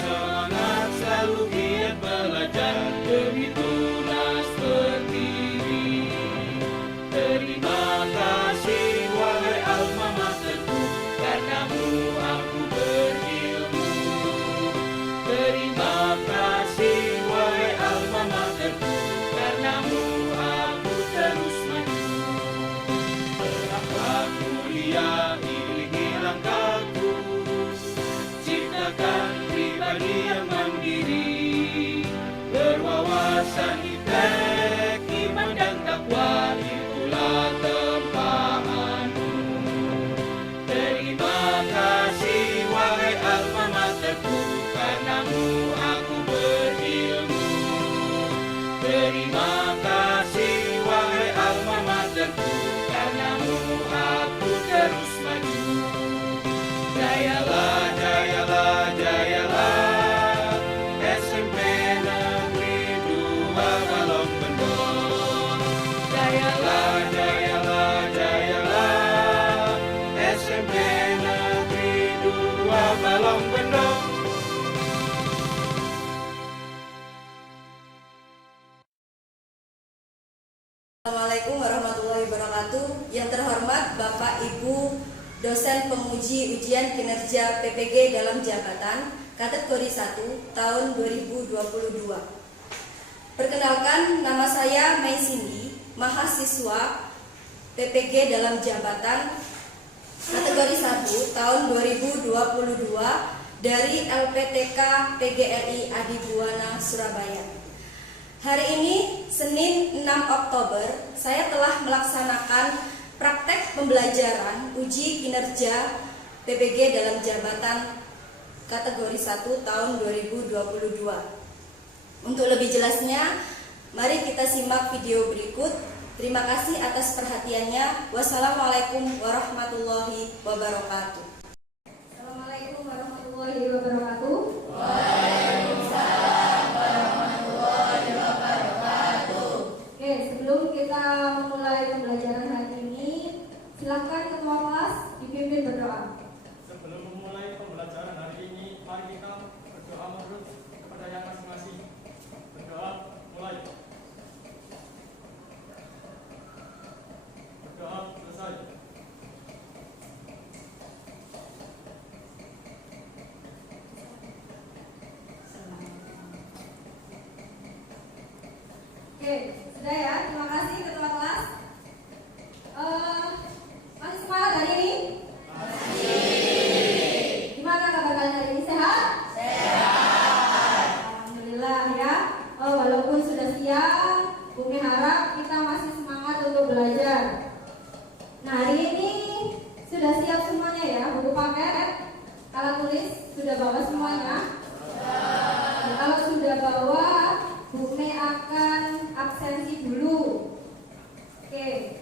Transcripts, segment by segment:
semangat, selalu giat belajar demi tunas berdiri. Terima kasih wahai alma materku, karenamu aku berilmu. Terima kasih wahai alma materku, karenamu aku terus maju. Berakhlak mulia iringi langkahku, ciptakan pribadi yang mandiri, berwawasan iptek, iman dan takwa, itulah tempahanmu. Terima kasih wahai alma materku, karenamu aku berilmu. Terima kasih wahai alma materku, karenamu aku terus maju. Jayalah, jayalah, jayalah, SMP Negeri 2 Balong Bendong. Jayalah, jayalah, jayalah, SMP Negeri 2 Balong Bendong. Assalamualaikum warahmatullahi wabarakatuh. Yang terhormat Bapak Ibu dosen penguji ujian kinerja PPG dalam jabatan kategori 1 tahun 2022. Perkenalkan, nama saya Mei Cindy, mahasiswa PPG dalam jabatan kategori 1 tahun 2022 dari LPTK PGRI Adibuwana Surabaya. Hari ini, Senin 6 Oktober, saya telah melaksanakan praktek pembelajaran uji kinerja PPG dalam jabatan kategori 1 tahun 2022. Untuk lebih jelasnya, mari kita simak video berikut. Terima kasih atas perhatiannya. Wassalamualaikum warahmatullahi wabarakatuh. Assalamualaikum warahmatullahi wabarakatuh. Sebelum kita memulai pembelajaran hari ini, silakan ketua kelas dipimpin berdoa. Sebelum memulai pembelajaran hari ini, mari kita berdoa menurut kepercayaan masing-masing. Berdoa, mulai. Berdoa, selesai. Oke, sudah ya, terima kasih ketua kelas. Masih semangat hari ini? Masih. Gimana kabar kalian hari ini, sehat? Sehat. Alhamdulillah ya. Walaupun sudah siang, Bumi harap kita masih semangat untuk belajar. Nah, hari ini sudah siap semuanya ya, buku paket, alat tulis sudah bawa semuanya. Nah, kalau sudah bawa, Bumi akan absensi dulu. Oke.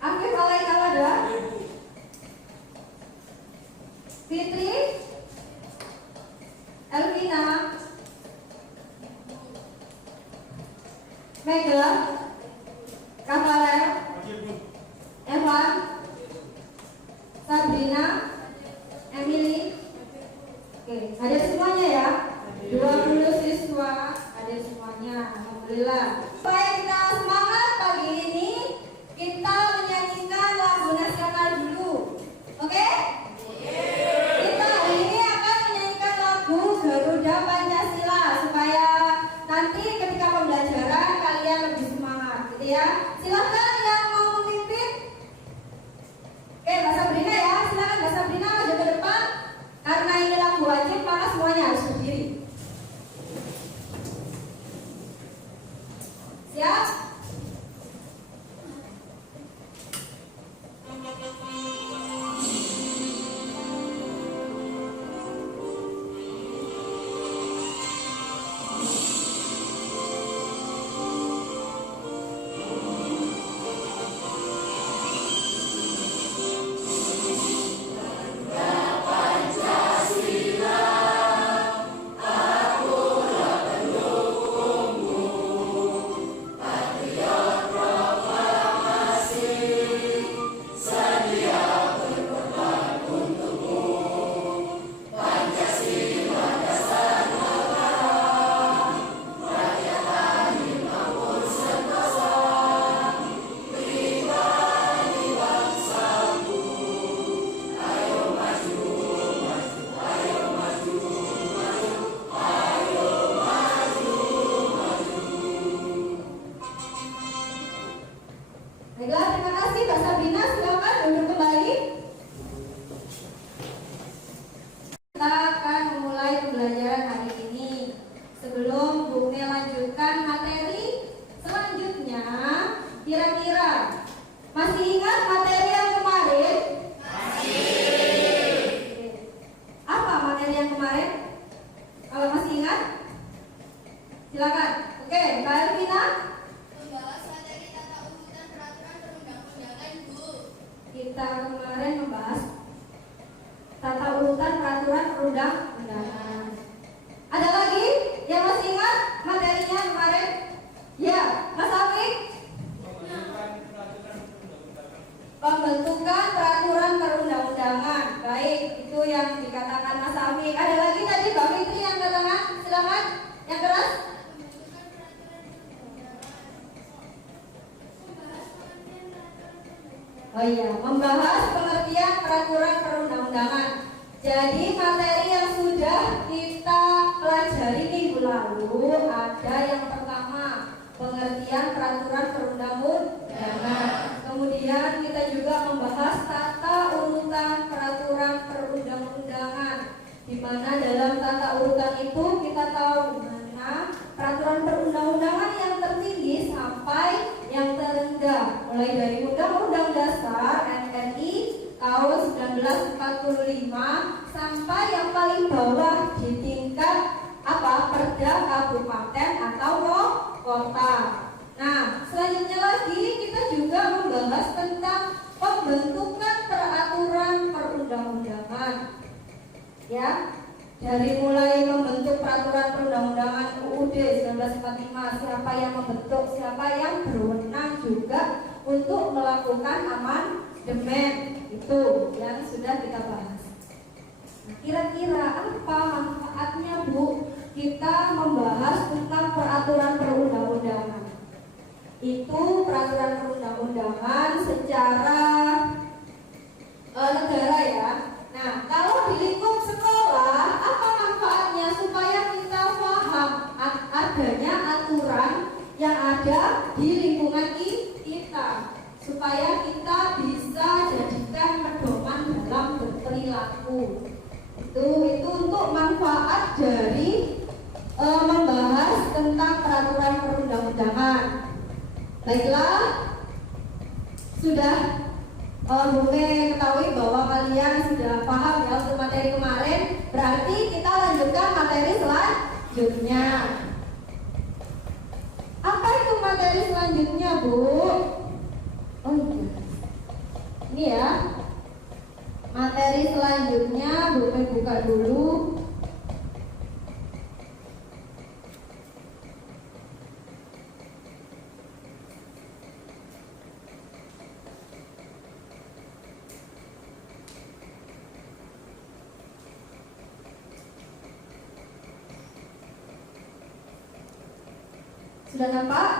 Afif Alaika ada? Fitri? Elvina? Mega? Kafarel? Evan? Sabrina? Emily? Oke, ada semuanya ya? 20 siswa ada semuanya, alhamdulillah. Supaya kita semangat pagi ini, kita menyanyikan lagu nasional dulu, oke? Kita hari ini akan menyanyikan lagu Garuda Pancasila supaya nanti ketika pembelajaran kalian lebih semangat, gitu ya. Silahkan yang mau memimpin. Oke, Mbak Sabrina ya, silakan Mbak Sabrina maju ke depan. Karena ini lagu wajib, maka semuanya harus berdiri. perundang-undangan. Ada lagi yang masih ingat materinya kemarin? Ya, Mas Afif? Pembentukan peraturan perundang-undangan. Baik, itu yang dikatakan Mas Afif. Ada lagi tadi Mbak Fitri yang katakan? Silakan, yang keras. Oh iya, membahas pengertian peraturan perundang-undangan. Jadi materi yang sudah kita pelajari minggu lalu ada yang pertama pengertian peraturan perundang-undangan. Kemudian kita juga membahas tata urutan peraturan perundang-undangan, di mana dalam tata urutan itu kita tahu mana peraturan perundang-undangan yang tertinggi sampai yang terendah, mulai dari Undang-Undang Dasar RI tahun 1945 sampai yang paling bawah di tingkat Perda kabupaten atau kota. Nah, selanjutnya lagi kita juga membahas tentang pembentukan peraturan perundang-undangan. Ya, dari mulai membentuk peraturan perundang-undangan UUD 1945, siapa yang membentuk, siapa yang berwenang juga untuk melakukan amandemen, itu yang sudah kita bahas. Nah, kira-kira apa manfaatnya Bu kita membahas tentang peraturan perundang-undangan? Itu peraturan perundang-undangan secara negara ya. Nah, kalau di lingkup sekolah, apa manfaatnya supaya kita paham adanya aturan yang ada di lingkungan kita, supaya kita bisa jadikan pedoman dalam berperilaku. Itu untuk manfaat dari membahas tentang peraturan perundang-undangan. Baiklah, sudah Bumi ketahui bahwa kalian sudah paham ya untuk materi kemarin. Berarti kita lanjutkan materi selanjutnya. Apa itu materi selanjutnya, Bu? Oh iya, ini ya. Materi selanjutnya Bumi buka dulu. Sudah nampak?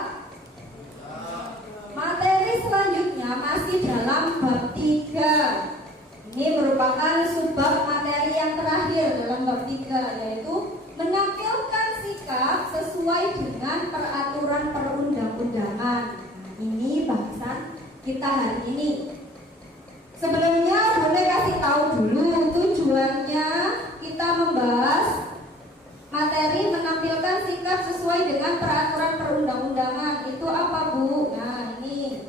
Materi selanjutnya masih dalam bab 3. Ini merupakan subbab materi yang terakhir dalam bab 3, yaitu menampilkan sikap sesuai dengan peraturan perundang-undangan. Nah, ini bahasan kita hari ini. Sebelumnya boleh kasih tahu dulu tujuannya kita membahas materi menampilkan sikap sesuai dengan peraturan perundang-undangan. Itu apa, Bu? Nah, ini.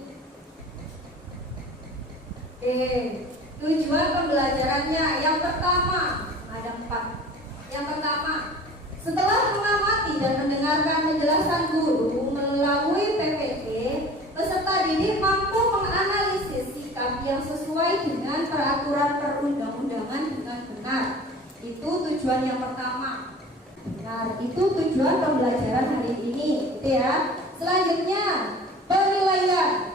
Tujuan pembelajarannya yang pertama, ada 4. Yang pertama, setelah mengamati dan mendengarkan penjelasan guru melalui PPT, peserta didik mampu menganalisis sikap yang sesuai dengan peraturan perundang-undangan dengan benar. Itu tujuan yang pertama. Benar, itu tujuan pembelajaran hari ini, gitu ya. Selanjutnya, penilaian.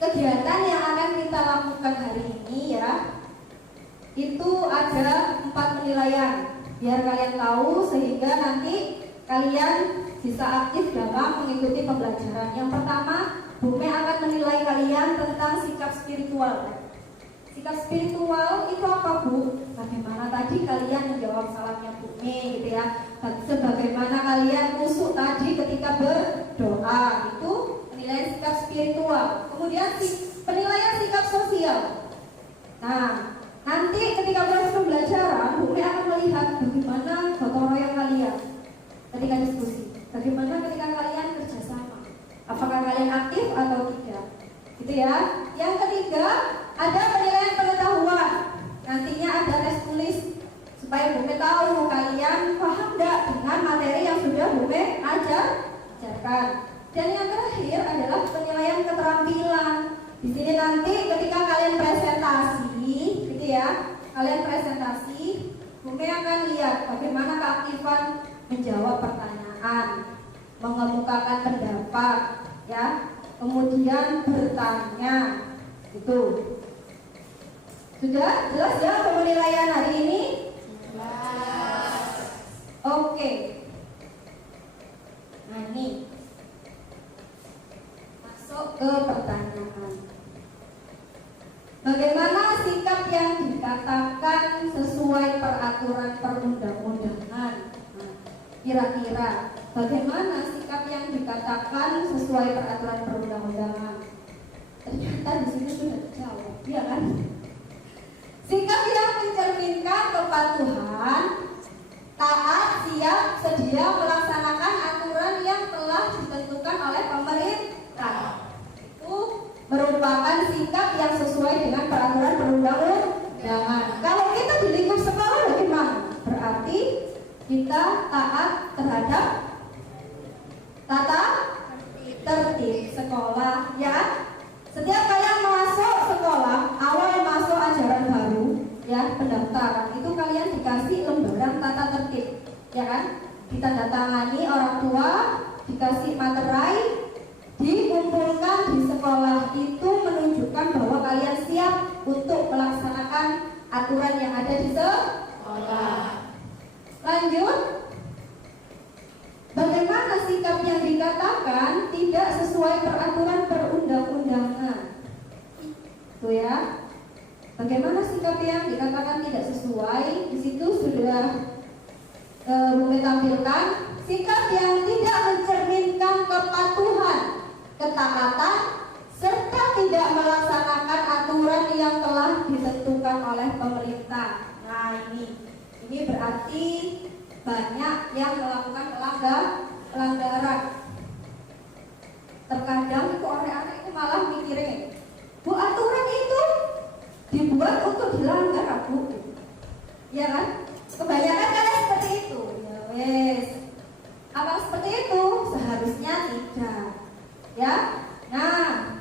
Kegiatan yang akan kita lakukan hari ini ya, itu ada 4 penilaian. Biar kalian tahu sehingga nanti kalian bisa aktif dalam mengikuti pembelajaran. Yang pertama, Bumi akan menilai kalian tentang sikap spiritual. Sikap spiritual itu apa, Bu? Bagaimana tadi kalian menjawab salamnya Bumi, gitu ya. Sebagaimana kalian khusyuk tadi ketika berdoa, itu penilaian sikap spiritual. Kemudian penilaian sikap sosial. Nah, nanti ketika proses pembelajaran, Bumi akan melihat bagaimana gotong royong kalian ketika diskusi. Bagaimana ketika kalian kerjasama. Apakah kalian aktif atau tidak? Gitu ya. Yang ketiga, ada penilaian pengetahuan. Nantinya ada tes tulis supaya Bumi tahu kalian paham tidak dengan materi yang sudah Bumi ajarkan. Dan yang terakhir adalah penilaian keterampilan. Di sini nanti ketika kalian presentasi, gitu ya. Kalian presentasi, Bumi akan lihat bagaimana keaktifan menjawab pertanyaan, mengemukakan pendapat, ya, kemudian bertanya, itu. Sudah jelas ya penilaian hari ini? Jelas. Oke. Nah ini masuk ke pertanyaan. Bagaimana sikap yang dikatakan sesuai peraturan perundang-undangan? Nah, kira-kira bagaimana sikap yang dikatakan sesuai peraturan perundang-undangan? Ternyata di sini sudah dijawab, ya kan? Sikap yang mencerminkan kepatuhan, taat, siap, sedia melaksanakan aturan yang telah ditentukan oleh pemerintah. Itu merupakan sikap yang sesuai dengan peraturan perundang-undangan. Kalau kita di lingkup sekolah bagaimana? Berarti kita taat terhadap tata tertib sekolah, ya. Setiap kalian masuk sekolah, awal masuk ajaran baru, ya, pendaftaran, itu kalian dikasih lembaran tata tertib, ya kan? Ditandatangani orang tua, dikasih materai, dikumpulkan di sekolah, itu menunjukkan bahwa kalian siap untuk melaksanakan aturan yang ada di sekolah. Lanjut, bagaimana sikap yang dikatakan tidak sesuai peraturan perundang-undangan? Tuh ya, bagaimana sikap yang dikatakan tidak sesuai? Di situ sudah Bumi tampilkan sikap yang tidak mencerminkan kepatuhan, ketaatan, serta tidak melaksanakan aturan yang telah ditentukan oleh pemerintah. Nah ini berarti banyak yang melakukan pelanggaran. Terkadang itu orang-orang itu malah mikirin, Bu, aturan itu dibuat untuk dilanggar, Bu, ya kan? Kebanyakan kalian seperti itu. Ya wes, apa seperti itu? Seharusnya tidak, ya. Nah,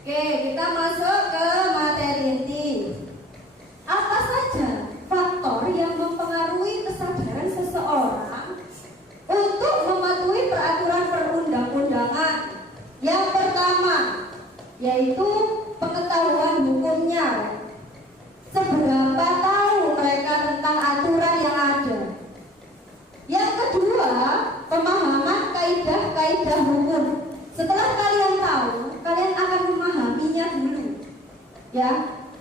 oke, kita masuk ke materi inti. Apa saja faktor yang mempengaruhi kesadaran seseorang untuk mematuhi peraturan perundang-undangan? Yang pertama yaitu pengetahuan hukumnya. Seberapa tahu mereka tentang aturan yang ada. Yang kedua, pemahaman kaidah-kaidah hukum. Setelah kalian tahu, kalian akan memahaminya dulu, ya.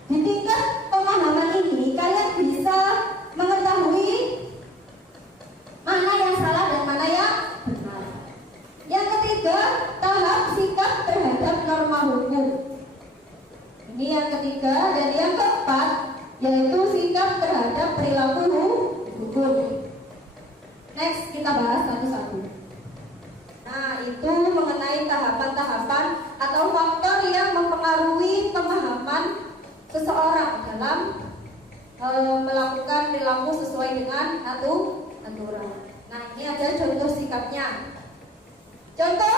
Di tingkat pemahaman ini kalian bisa mengetahui mana yang salah dan mana yang benar. Yang ketiga, tahap sikap terhadap norma hukum. Ini yang ketiga. Dan yang keempat yaitu sikap terhadap perilaku hukum. Next, kita bahas satu-satu. Nah, itu mengenai tahapan-tahapan atau faktor yang mempengaruhi pemahaman seseorang dalam melakukan perilaku sesuai dengan aturan. Nah, ini ada contoh sikapnya. Contoh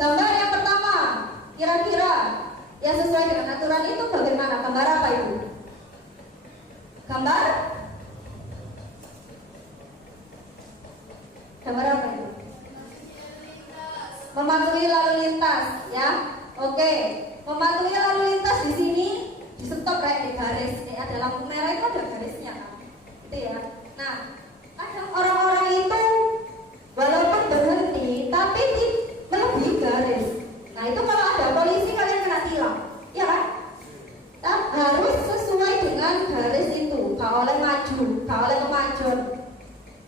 gambar yang pertama, kira-kira yang sesuai dengan aturan itu bagaimana? Gambar apa itu? Gambar apa itu? Mematuhi lalu lintas, ya. Oke, mematuhi lalu lintas di sini di stop kayak di garis. Ini ada lampu merah itu ada garisnya, kan? Itu ya. Nah, kadang orang-orang itu walaupun berhenti tapi melebihi garis. Nah, itu kalau ada polisi kalian kena tilang, ya kan? Harus sesuai dengan garis itu. Gak oleh maju, gak oleh kemajuan,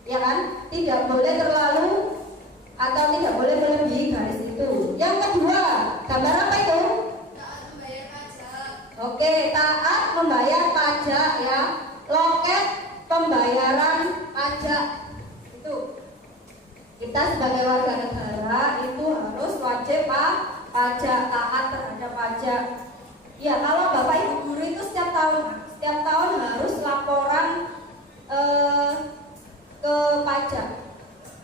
ya kan? Tidak boleh terlalu atau tidak boleh melebihi garis itu. Yang kedua, gambar apa itu? Taat membayar pajak. Oke, taat membayar pajak, ya. Loket pembayaran pajak itu. Kita sebagai warga negara itu harus wajib pajak, taat terhadap pajak. Ya, kalau Bapak Ibu guru itu setiap tahun harus laporan ke pajak.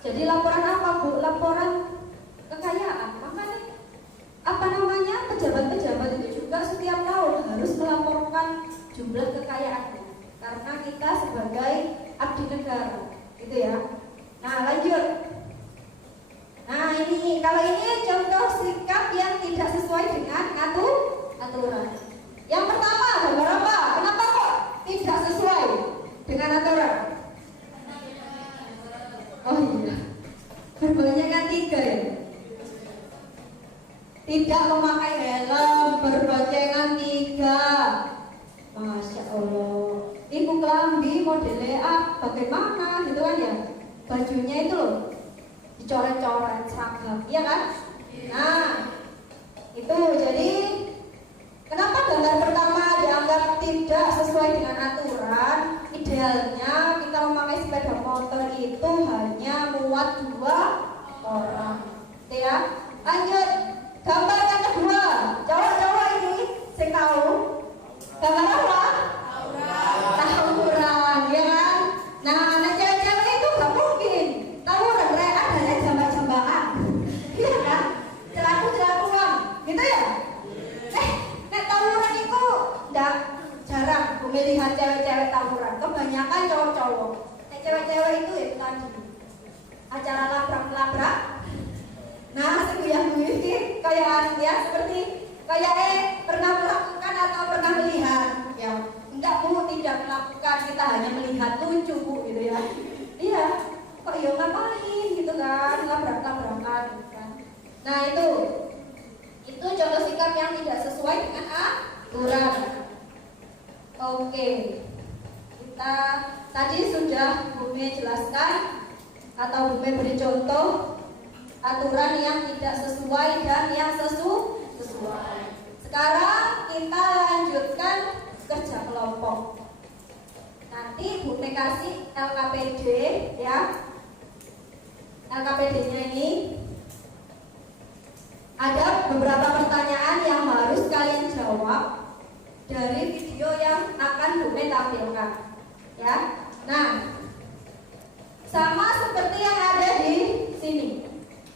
Jadi laporan apa, Bu? Laporan kekayaan. Makanya pejabat-pejabat itu juga setiap tahun harus melaporkan jumlah kekayaannya, karena kita sebagai abdi negara, gitu ya. Nah, lanjut. Nah, ini kalau ini contoh sikap yang tidak sesuai dengan aturan. Yang pertama, gambar apa? Kenapa kok tidak sesuai dengan aturan? Oh iya, kebanyakan 3 ya. Tidak memakai helm, berboncengan 3. Masya Allah. Ibu kelambi modelnya bagaimana gitu kan ya? Bajunya itu loh dicoret-coret seragam, iya kan? Nah, itu jadi kenapa gambar pertama dianggap tidak sesuai dengan aturan? Idealnya kita memakai sepeda motor itu hanya muat 2 orang, gitu ya. Lanjut, gambar yang kedua, cowok-cowok ini saya tahu gambar apa? Tawuran, ya kan? Nah, anak cewek-cewek itu gak mungkin tawuran, mereka adanya jambak-jambakan, iya kan? Celaku-celakuan, gitu ya? Nek tawuran itu jarang melihat cewek-cewek tawuran, kebanyakan cowok-cowok. Nek cewek-cewek itu ya tadi acara labrak-labrak. Nah, seguyah-guyah kayak ya seperti kayak pernah melakukan atau pernah melihat ya. Enggak Bu, tidak melakukan, kita hanya melihat, lucu Bu gitu ya. Iya, kok ya ngapain gitu kan, labrak-labrakan gitu kan. Nah, itu contoh sikap yang tidak sesuai dengan aturan. Oke, kita tadi sudah Bu Me jelaskan atau Bu Me beri contoh aturan yang tidak sesuai dan yang sesuai. Sekarang kita lanjutkan kerja kelompok. Nanti Bu Me kasih LKPD ya. LKPD-nya ini ada beberapa pertanyaan yang harus kalian jawab dari video yang akan Bu Me tampilkan ya. Nah, sama seperti yang ada di sini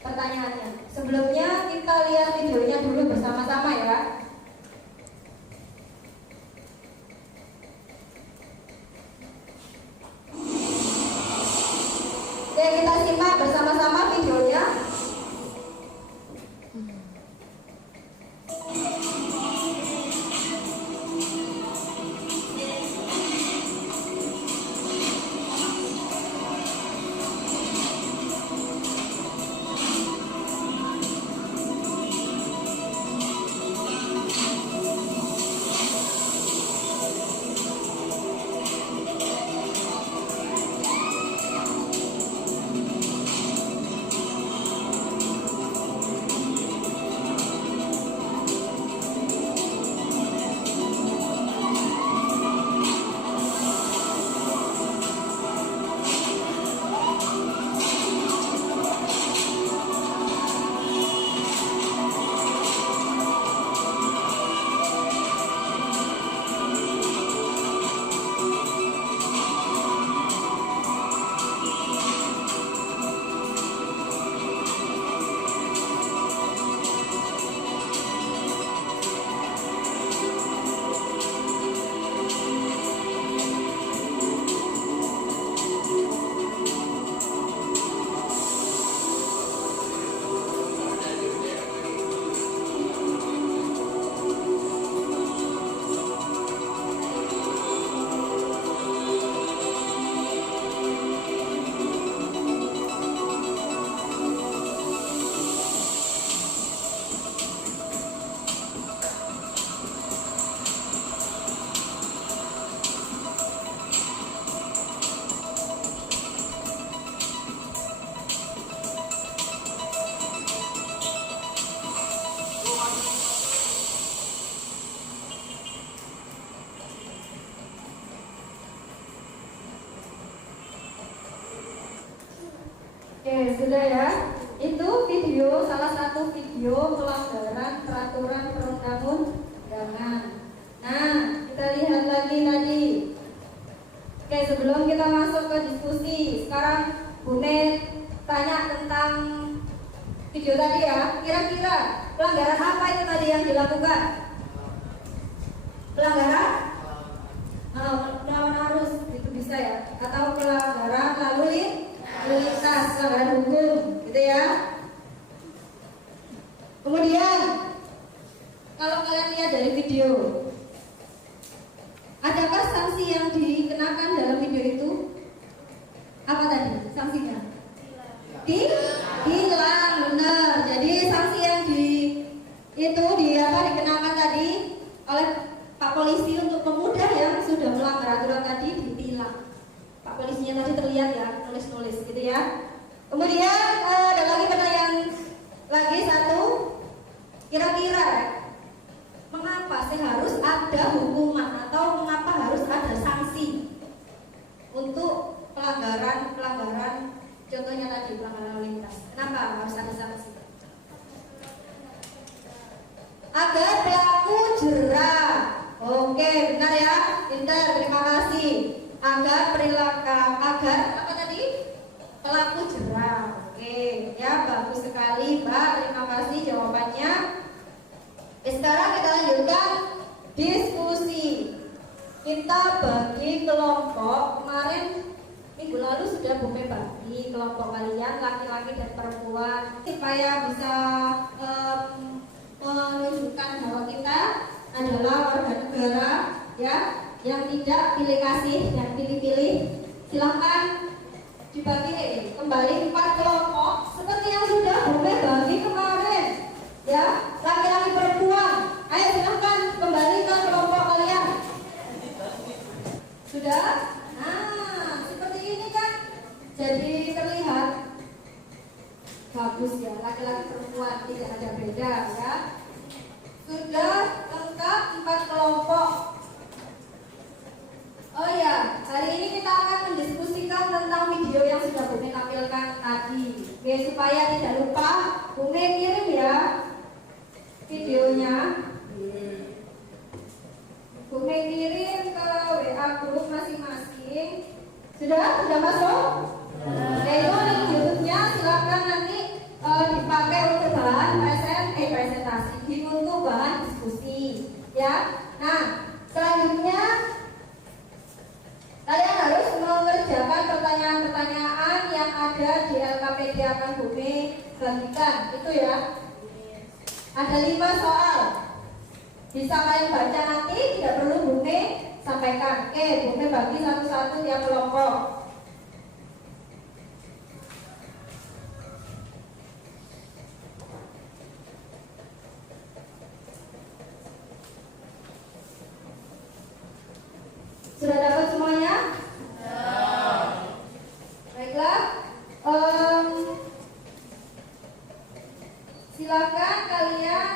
pertanyaannya. Sebelumnya kita lihat videonya dulu bersama-sama ya. Oke, kita simak bersama-sama videonya. Oke, sudah ya. Itu video, salah satu video pelanggaran peraturan perundang-undangan. Nah, kita lihat lagi tadi. Oke, sebelum kita masuk ke diskusi, sekarang Bu Me tanya tentang video tadi ya. Kira-kira pelanggaran apa itu tadi yang dilakukan? Pelanggaran sanksi yang dikenakan dalam video itu? Apa tadi sanksinya? Tilang, benar. Jadi sanksi yang dikenakan tadi oleh Pak Polisi untuk pemuda yang sudah melanggar aturan tadi ditilang. Pak Polisinya tadi terlihat ya, nulis-nulis gitu ya. Kemudian ada lagi pertanyaan lagi satu. Kira-kira mengapa sih harus ada hukuman atau mengapa harus ada sanksi untuk pelanggaran contohnya tadi pelanggaran lalu lintas? Kenapa harus ada sanksi? Agar pelaku jerah. Oke, benar ya, pintar, terima kasih. Agar apa tadi? Pelaku jerah. Oke, ya bagus sekali Mbak, terima kasih jawabannya. Sekarang kita lanjutkan diskusi. Kita bagi kelompok. Kemarin minggu lalu sudah Bume bagi kelompok kalian, laki-laki dan perempuan, supaya bisa menunjukkan bahwa kita adalah warga negara ya, yang tidak pilih kasih dan pilih-pilih. Silahkan dibagi kembali 4 kelompok seperti yang sudah Bume bagi kemarin ya, laki-laki perempuan. Ayo silahkan kembali ke kelompok kalian. Sudah? Nah, seperti ini kan jadi terlihat bagus ya, laki-laki perempuan tidak ada beda ya. Sudah lengkap 4 kelompok. Oh ya, hari ini kita akan mendiskusikan tentang video yang sudah Bume tampilkan tadi. Oke, supaya tidak lupa, Bume kirim ya videonya. Bume kirim ke WA grup masing-masing. Sudah masuk? Nah, itu link YouTube-nya silakan nanti dipakai untuk bahan presentasi, untuk bahan diskusi ya. Nah, selanjutnya kalian harus mengerjakan pertanyaan-pertanyaan yang ada di LKPD akan Bume bagikan itu ya. Ada 5 soal. Bisa kalian baca nanti, tidak perlu Bume sampaikan. Oke, Bume bagi satu-satu tiap kelompok. Sudah dapat semuanya? Baiklah. Silakan kalian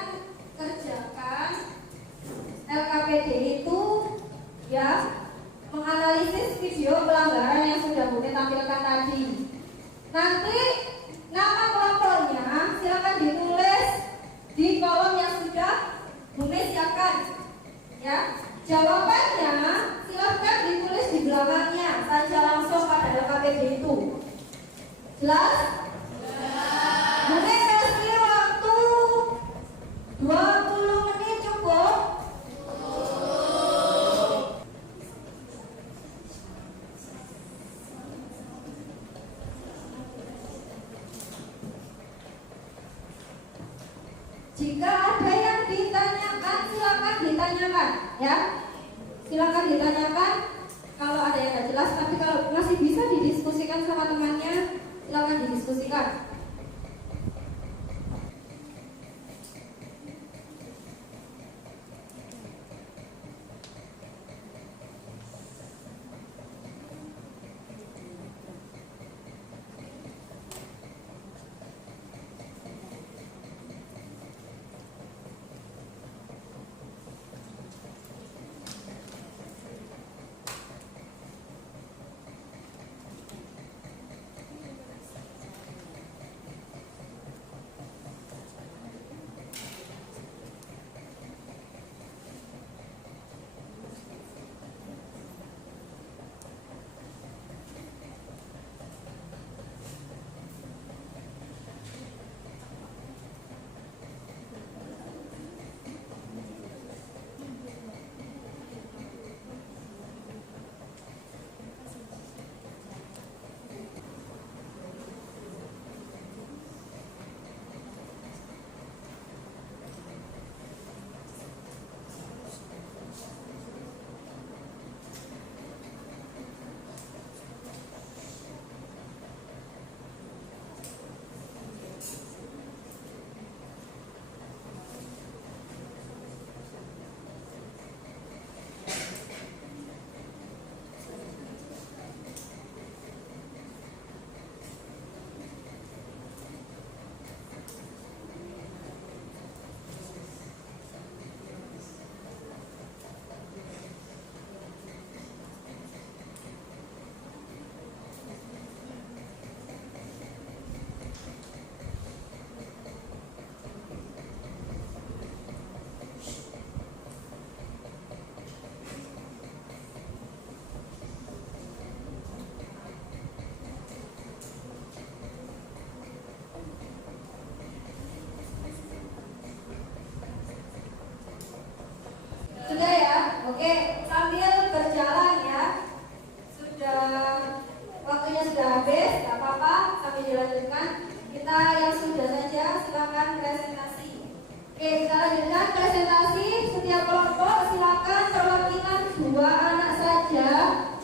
kerjakan LKPD itu ya, menganalisis video pelanggaran yang sudah Bume tampilkan tadi. Nanti nama kelompoknya silakan ditulis di kolom yang sudah Bume siapkan ya. Jawabannya silakan ditulis di belakangnya saja langsung pada LKPD itu. Jelas? Bume kasih waktu 20 menit cukup. Jika ada yang ditanyakan, silakan ditanyakan ya. Silakan ditanyakan kalau ada yang tidak jelas, tapi kalau masih bisa didiskusikan sama temannya, silakan didiskusikan.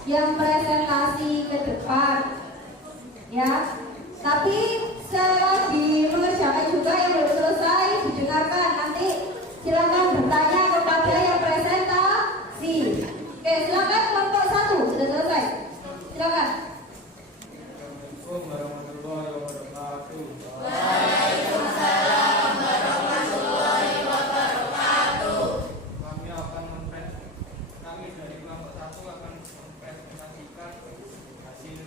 yang presentasi ke depan, ya. Tapi selagi mengerjakan juga yang belum selesai didengarkan. Nanti silakan bertanya kepada yang presentasi. Oke, silakan kelompok 1 sudah selesai. Silakan. Assalamualaikum warahmatullahi wabarakatuh. Waalaikumsalam warahmatullahi wabarakatuh. Kami dari kelompok 1 akan mempresentasikan hasil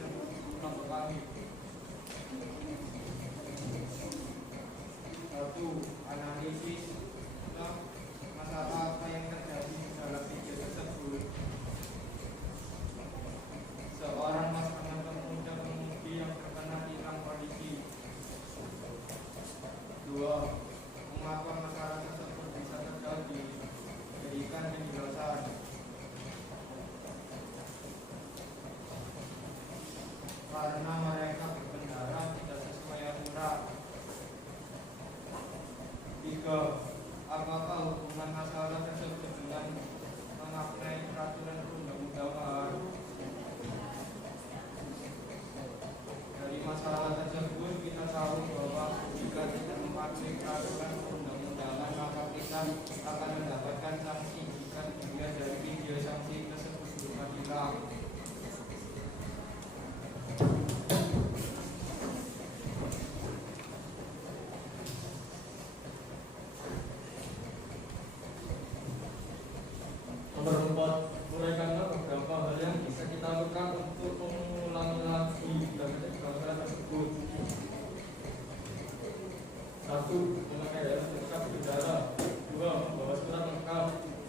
kelompok kami. 1. Analisis masalah apa yang terjadi dalam video tersebut. Seorang pasangan pemuda-pemudi yang terkena tilang polisi. 2. Mengapa masalah tersebut bisa terjadi? Berikan penjelasan. Karena mereka berkendara tidak sesuai aturan. 3. Apakah hubungan masalah tersebut dengan memaknai peraturan perundang-undangan? Dari masalah tersebut kita tahu bahwa jika tidak mematuhi peraturan perundang-undangan maka kita akan mendapatkan sanksi jika dilihat dari video sanksi tersebut berupa tilang. Nomor 4, uraikanlah beberapa hal yang bisa kita lakukan untuk mengulangi lagi pelanggaran tersebut. 1. Memakai helm lengkap berkendara. 2. Membawa surat lengkap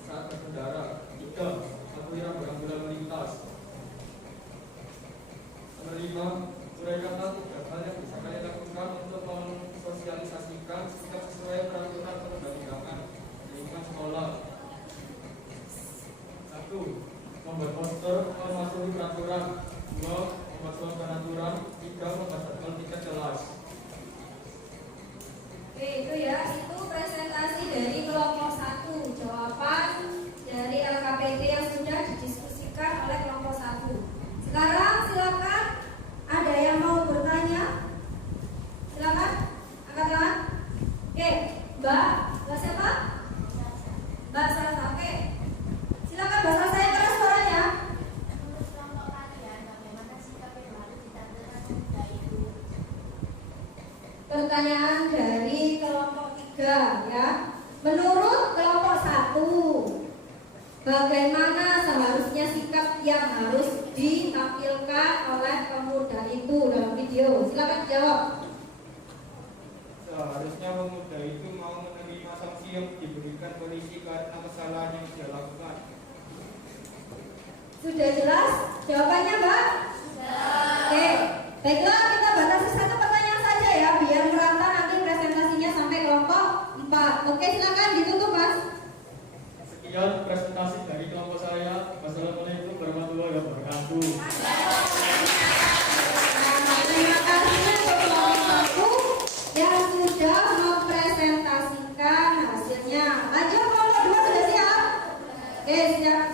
saat berkendara. 3. Patuhi aturan lalu lintas. Nomor 5, uraikanlah 3 hal yang bisa kalian lakukan untuk mensosialisasikan sikap sesuai peraturan perundang-undangan di lingkungan sekolah. 1. Membuat poster mematuhi peraturan. 2. Membuat surat aturan. 3. Membatalkan tiket kelas. Oke, itu presentasi dari kelompok 1. Jawaban dari LKPD yang sudah didiskusikan oleh kelompok 1. Sekarang silakan, ada yang mau bertanya? Silakan, angkat tangan. Oke, Mbak siapa? Mbak Salsa. Oke, silakan Mbak Salsa, saya keras suaranya. Menurut kelompok kalian, bagaimana sikap yang harus ditampilkan pemuda itu? Pertanyaan dari kelompok 3, ya. Menurut kelompok 1, bagaimana seharusnya sikap yang harus ditampilkan oleh pemuda itu dalam video? Silakan jawab. Seharusnya pemuda itu mau menerima sanksi yang diberikan polisi karena kesalahan yang dia lakukan. Sudah jelas jawabannya, Mbak? Oke, baiklah, kita batasi 1 pertanyaan saja ya, biar merata nanti presentasinya sampai kelompok 4. Oke, silakan ditutup, Mas. Sekian presentasi dari kelompok saya. Wassalamualaikum warahmatullahi wabarakatuh. Terima kasih untuk kelompok 1 yang sudah mempresentasikan hasilnya. Lanjut, kelompok 2 sudah siap? Oke, silakan.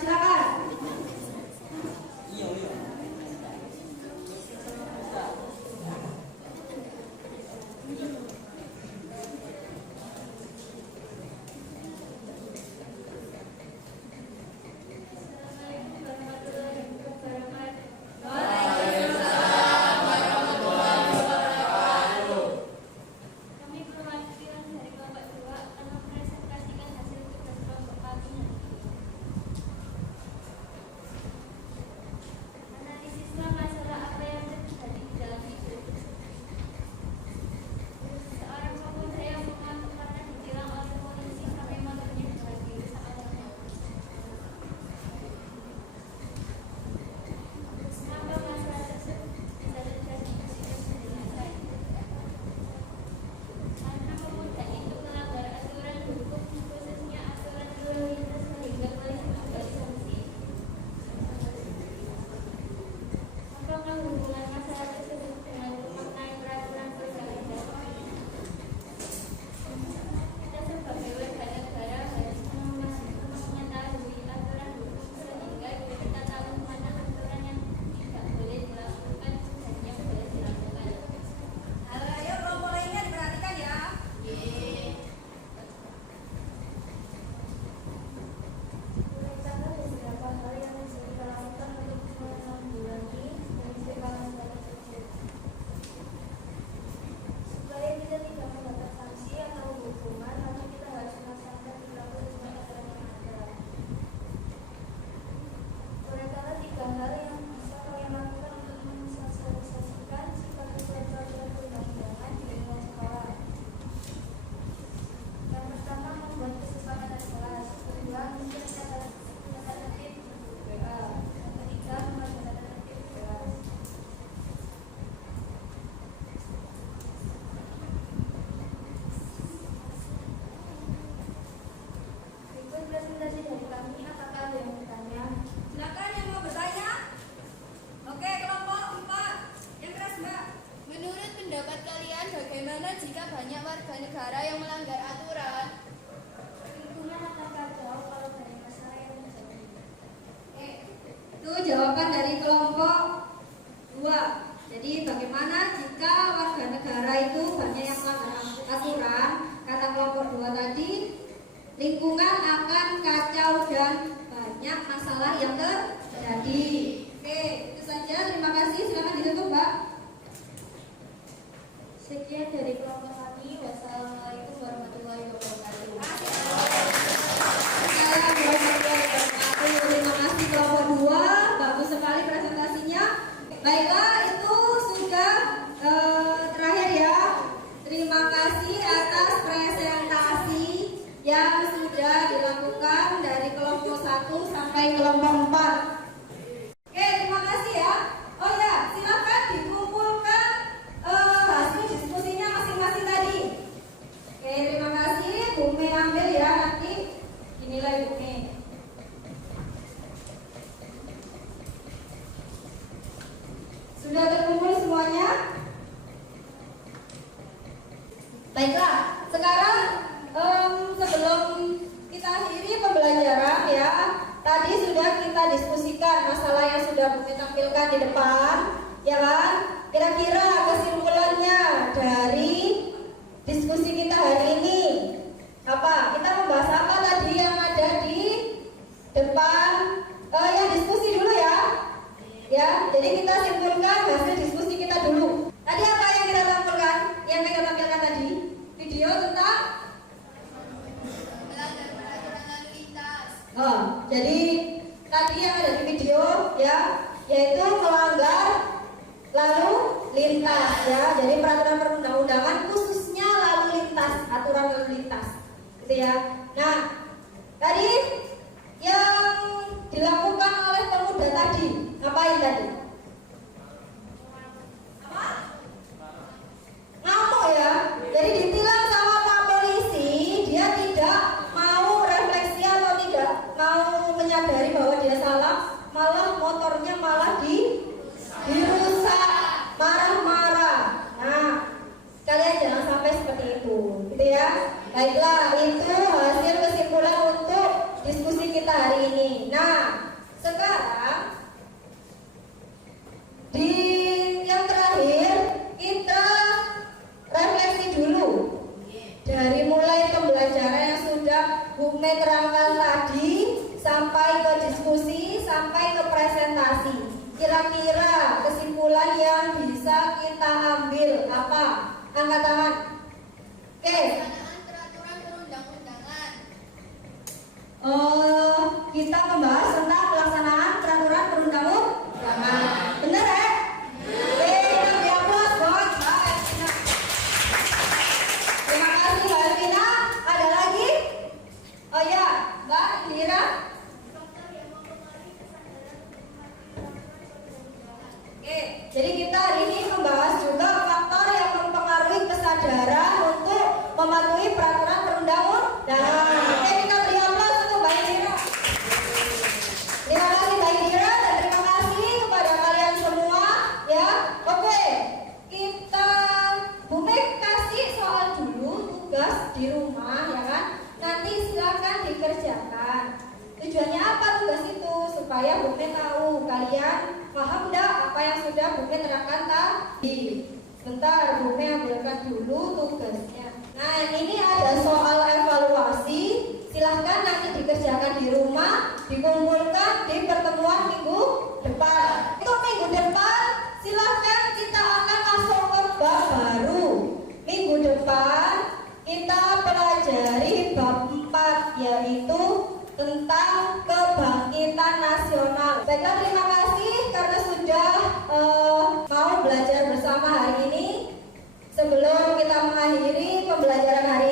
jawaban dari kelompok 2. Jadi bagaimana jika warga negara itu banyak yang melanggar aturan? Kata kelompok 2 tadi, lingkungan akan kacau dan banyak masalah yang terjadi. Oke, itu saja. Terima kasih. Silakan ditutup, Mbak. Sekian dari kelompok kami. Wassalamualaikum warahmatullahi wabarakatuh. Assalamualaikum warahmatullahi wabarakatuh. Terima kasih kelompok 2. Bagus sekali presentasinya. Baiklah, itu sudah terakhir ya. Terima kasih atas presentasi yang sudah dilakukan dari kelompok 1 sampai kelompok 4. Oke, terima kasih ya. Oh ya, silakan dikumpulkan hasil diskusinya masing-masing tadi. Oke, terima kasih. Bu Me ambil ya nanti dinilai Bu Me. Sudah terkumpul semuanya? Baiklah, sekarang sebelum kita akhiri pembelajaran ya, tadi sudah kita diskusikan masalah yang sudah Bu Me tampilkan di depan, ya kan? Kira-kira kesimpulannya dari diskusi kita hari ini apa? Kita membahas apa tadi yang ada di depan? Yang diskusi dulu ya. Ya, jadi kita simpulkan hasil diskusi kita dulu. Tadi apa yang kita tampilkan? Yang kita tampilkan tadi video tentang Melanggar peraturan lalu lintas. jadi tadi yang ada di video ya, yaitu melanggar lalu lintas ya. Jadi peraturan perundang-undangan khususnya lalu lintas, aturan lalu lintas, gitu ya. Nah, tadi yang dilakukan oleh pemuda tadi, ngapain tadi? Apa? Ngamuk ya. Jadi ditilang sama Pak Polisi, dia tidak mau refleksi atau tidak mau menyadari bahwa dia salah, malah motornya malah dirusak, marah-marah. Nah, kalian jangan sampai seperti itu, gitu ya. Baiklah, itu hasil kesimpulan untuk diskusi kita hari ini. Nah, sekarang di yang terakhir kita refleksi dulu dari mulai pembelajaran yang sudah Bu Me terangkan tadi sampai ke diskusi, sampai ke presentasi. Kira-kira kesimpulan yang bisa kita ambil apa? Angkat tangan. Oke. Pelaksanaan peraturan perundang-undangan. Kita membahas tentang pelaksanaan peraturan perundang-undangan. Benar ya? Kita diaplaus buat Mbak Elvina. Terima kasih Mbak Elvina. Ada lagi? Oh ya, Mbak Indira. Oke, jadi kita hari ini membahas juga faktor yang mempengaruhi kesadaran untuk mematuhi peraturan perundang-undangan. Oke, kita beri aplaus untuk Mbak Indira. Terima kasih Mbak Indira dan terima kasih kepada kalian semua ya. Oke, kita Bu Me kasih soal dulu, tugas di rumah ya kan. Nanti silakan dikerjakan. Tujuannya apa tugas itu? Supaya Bu Me tahu kalian paham enggak apa yang sudah Bu Me terangkan tadi. Bentar, Bu Me ambilkan dulu tugasnya. Nah, ini ada soal evaluasi. Silahkan nanti dikerjakan di rumah, dikumpulkan di pertemuan minggu depan. Untuk minggu depan, silahkan kita akan masuk ke bab baru. Minggu depan kita pelajari bab 4, yaitu tentang kebangkitan nasional. Baiklah, terima kasih karena sudah mau belajar bersama hari ini. Sebelum kita mengakhiri pembelajaran hari